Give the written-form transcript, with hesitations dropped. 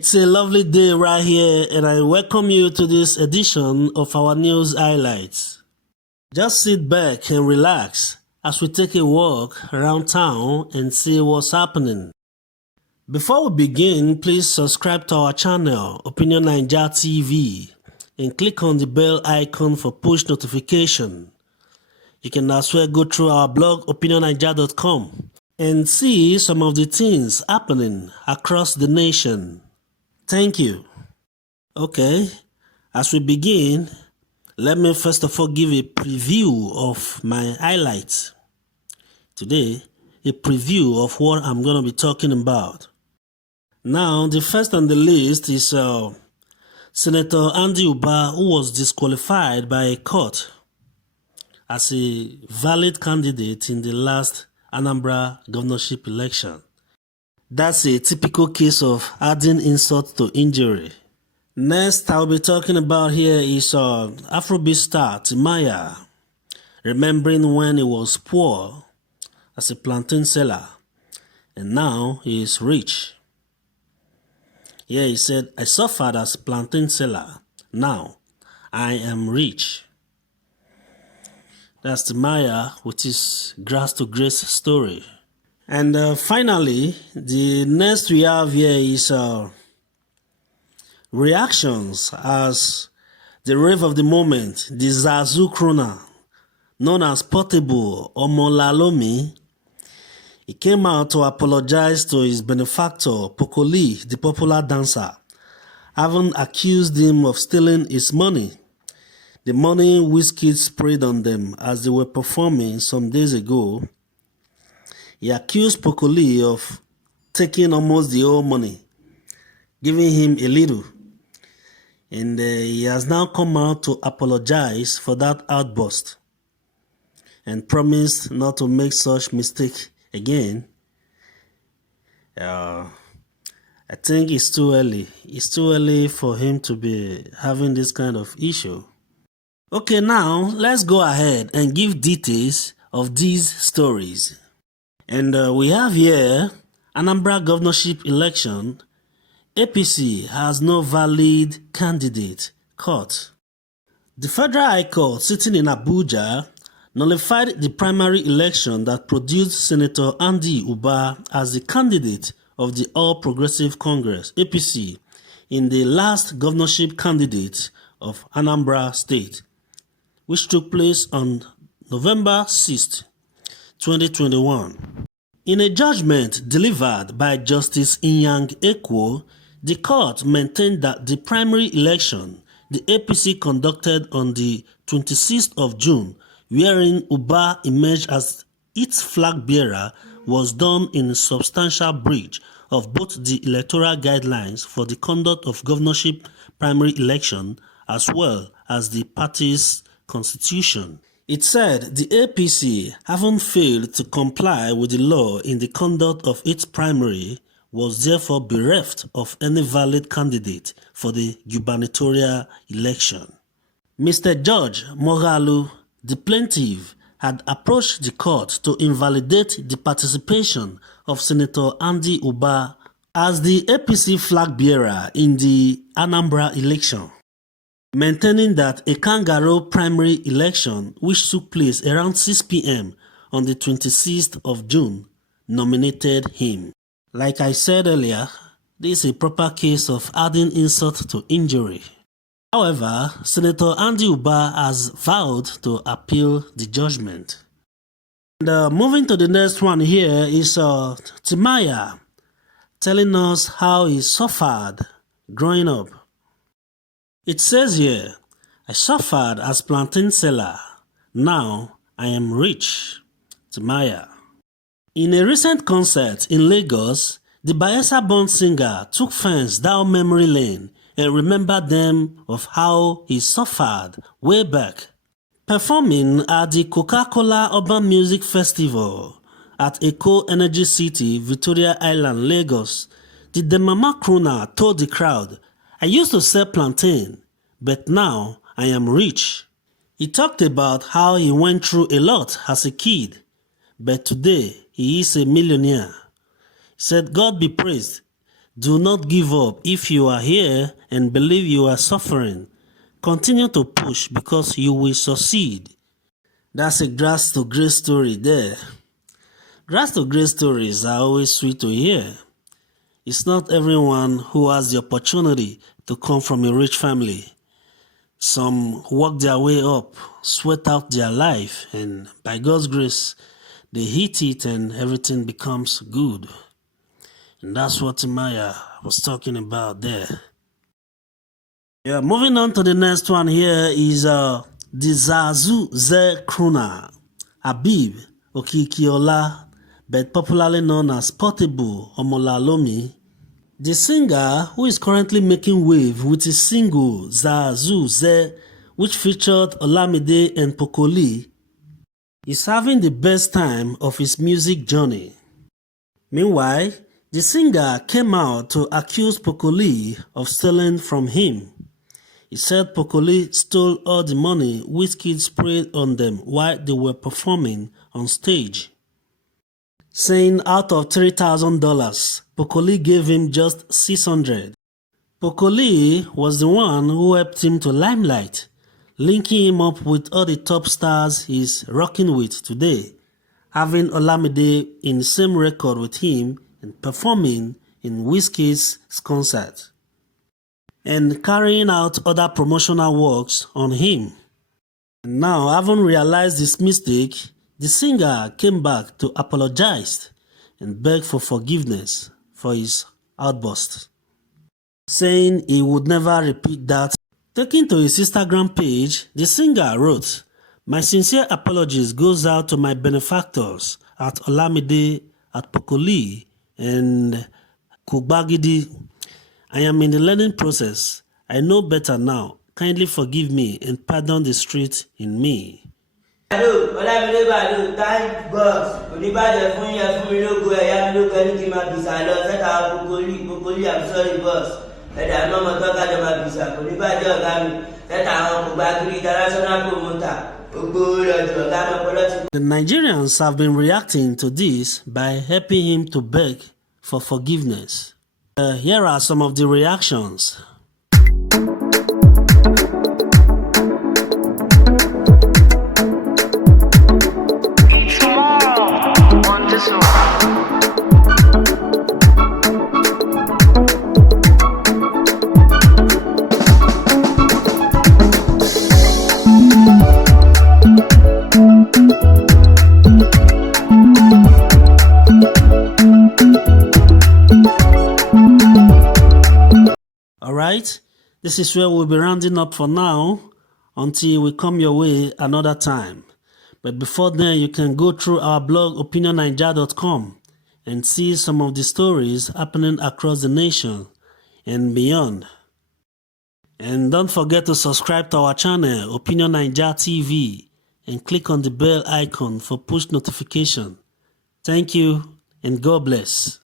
It's a lovely day right here, and I welcome you to this edition of our news highlights. Just sit back and relax as we take a walk around town and see what's happening. Before we begin, please subscribe to our channel, Opinion Naija TV, and click on the bell icon for push notification. You can as well go through our blog, opinionnaija.com, and see some of the things happening across the nation. Thank you. Okay, as we begin, let me first of all give a preview of my highlights. Today, a preview of what I'm going to be talking about. Now, the first on the list is Senator Andy Uba, who was disqualified by a court as a valid candidate in the last Anambra governorship election. That's a typical case of adding insult to injury. Next, I'll be talking about here is Afrobeat star Timaya, remembering when he was poor as a plantain seller, and now he is rich. Here he said, "I suffered as a plantain seller, now I am rich." That's Timaya with his grass to grace story. And finally, the next we have here is reactions as the rave of the moment, the Zazu crooner, known as Portable Omolalomi. He came out to apologize to his benefactor, Poco Lee, the popular dancer, having accused him of stealing his money. The money Wizkid sprayed on them as they were performing some days ago. He accused Poco Lee of taking almost the whole money, giving him a little. And he has now come out to apologize for that outburst and promised not to make such mistake again. I think it's too early. It's too early for him to be having this kind of issue. Okay, now let's go ahead and give details of these stories. And we have here Anambra governorship election. APC has no valid candidate. Court. The Federal High Court sitting in Abuja nullified the primary election that produced Senator Andy Uba as the candidate of the All Progressive Congress, APC, in the last governorship candidate of Anambra State, which took place on November 6th, 2021. In a judgment delivered by Justice Inyang Ekwo, the court maintained that the primary election the APC conducted on the 26th of June, wherein Uba emerged as its flag bearer, was done in substantial breach of both the electoral guidelines for the conduct of governorship primary election as well as the party's constitution. It said the APC, having failed to comply with the law in the conduct of its primary, was therefore bereft of any valid candidate for the gubernatorial election. Mr. George Mogalu, the plaintiff, had approached the court to invalidate the participation of Senator Andy Uba as the APC flag bearer in the Anambra election, maintaining that a kangaroo primary election, which took place around 6 p.m. on the 26th of June, nominated him. Like I said earlier, this is a proper case of adding insult to injury. However, Senator Andy Uba has vowed to appeal the judgment. And moving to the next one here is Timaya telling us how he suffered growing up. It says here, "I suffered as plantain seller. Now I am rich." Timaya. In a recent concert in Lagos, the Bayelsa-born singer took fans down memory lane and remembered them of how he suffered way back. Performing at the Coca-Cola Urban Music Festival at Eco Energy City, Victoria Island, Lagos, the Demama crooner told the crowd, "I used to sell plantain, but now I am rich." He talked about how he went through a lot as a kid, but today he is a millionaire. He said, "God be praised Do not give up. If you are here and believe you are suffering, continue to push because you will succeed. That's a grass to grace story there. Grass to grace stories are always sweet to hear. It's not everyone who has the opportunity to come from a rich family. Some work their way up, sweat out their life, and by God's grace, they hit it and everything becomes good. And that's what Timaya was talking about there. Yeah, moving on to the next one here is the Zazu Z crooner, Habib Okikiola, but popularly known as Portable Omolalomi. The singer, who is currently making wave with his single Zazu Z, which featured Olamide and Poco Lee, is having the best time of his music journey. Meanwhile, the singer came out to accuse Poco Lee of stealing from him. He said Poco Lee stole all the money Wizkid sprayed on them while they were performing on stage, saying out of $3,000, Poco Lee gave him just $600. Poco Lee was the one who helped him to limelight, linking him up with all the top stars he's rocking with today, having Olamide in the same record with him and performing in Wizkid's concert, and carrying out other promotional works on him. And now, having realized his mistake, the singer came back to apologize and beg for forgiveness for his outburst, saying he would never repeat that. Taking to his Instagram page, the singer wrote, "My sincere apologies goes out to my benefactors at Olamide, at Poco Lee, and Kugbagidi. I am in the learning process. I know better now. Kindly forgive me and pardon the street in me." Hello, Olamide Balu, thank God. Oníbàjẹ́ fún yẹn fún mi lógo ẹ̀yà mi lógo ẹni kí n máa bìsà lọ sẹ́ta Poco Lee, I'm sorry boss. Ẹ̀dà mi ọmọ tó kájọ máa bìsà kò ní bàjẹ́ ọ̀gá mi sẹ́ta àwọn Kugbagidi international promoter. The Nigerians have been reacting to this by helping him to beg for forgiveness. Here are some of the reactions. Alright, this is where we'll be rounding up for now until we come your way another time. But before then, you can go through our blog opinionnaija.com and see some of the stories happening across the nation and beyond. And don't forget to subscribe to our channel, Opinion Naija TV, and click on the bell icon for push notification. Thank you and God bless.